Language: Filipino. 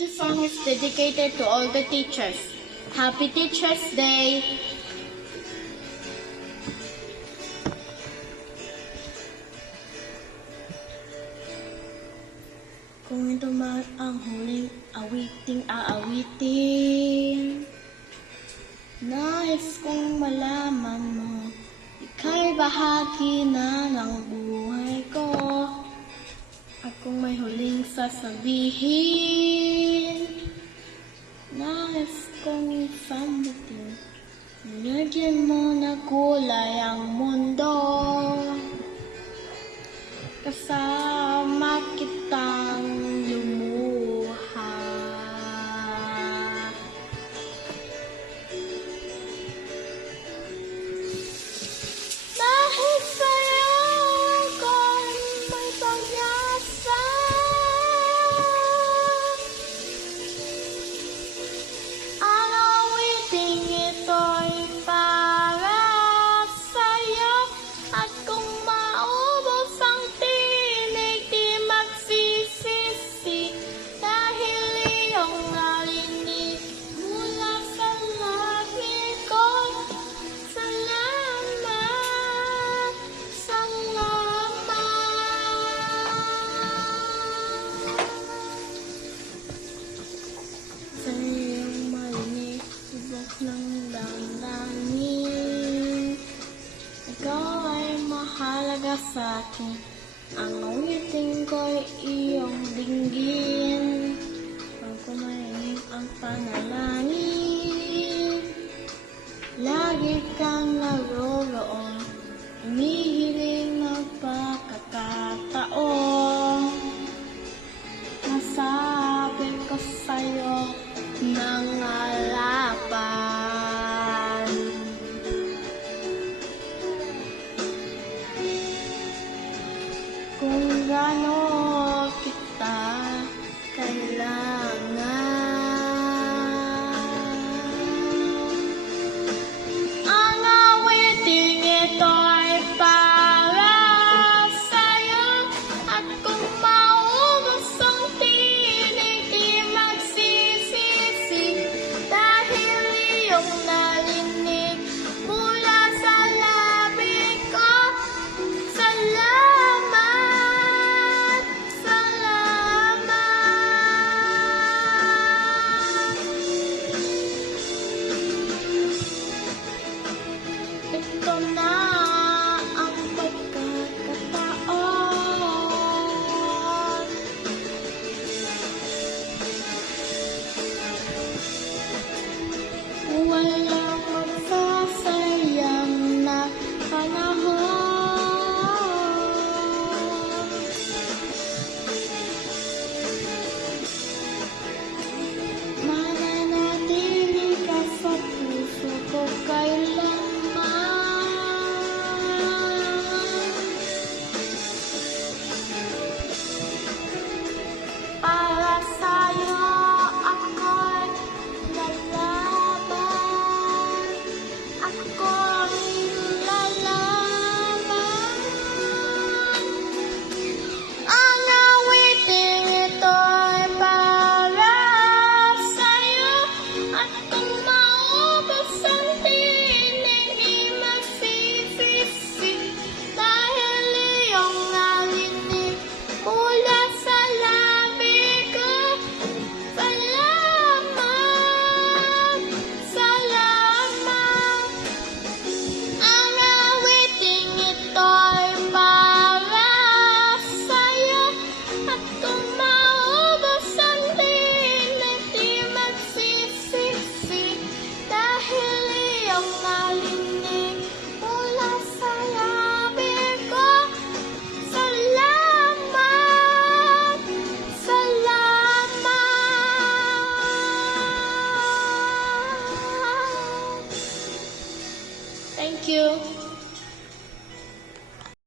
This song is dedicated to all the teachers. Happy Teachers Day! Kung ito man ang huling awiting aawitin, nais kong malaman mo, ika'y bahagi na ng buhay ko. At kung may huling sasabihin, nais kong sambutin, nilagyan mo na kulay ang mundo. Kasama kitang lumuha. Dahil sa'yo ako'y may pag-asa. Ang awiting ito'y para sa'yo. At kung maubos ang tinig, di magsisisi. Dahil iyong narinig mula sa labi ko. Salamat, salamat. Sa iyong marinig, ibok ng damdamin. Ikaw ay mahalaga sa akin. Ang awiting ko'y iyong dinggin. Pag kumarinig ang panalangin, lagi kang naroroon. Umihiling ng pagkakataon. Masabi ko sa'yo ng harapan. Kung gaano kita kailangan. Ang awiting ito'y para sa'yo. At kung maubos ang tinig, di magsisisi. Dahil iyong narinig mula sa labi ko. Salamat, salamat. Ito na ang pagkakataon. Walang magsasayang na panahon. Mananatili ka sa puso ko kailanman. Para sa'yo ako'y lalaban. Ako'y lalaban. Ang awiting ito'y para sa'yo. At kung maubos ang tinig, di magsisisi. Dahil iyong narinig mula sa labi ko. Salamat, salamat. Ang awiting ito'y para sa'yo. At kung maubos ang tinig, di magsisisi. Dahil iyong narinig mula sa labi ko. Salamat, salamat. Thank you.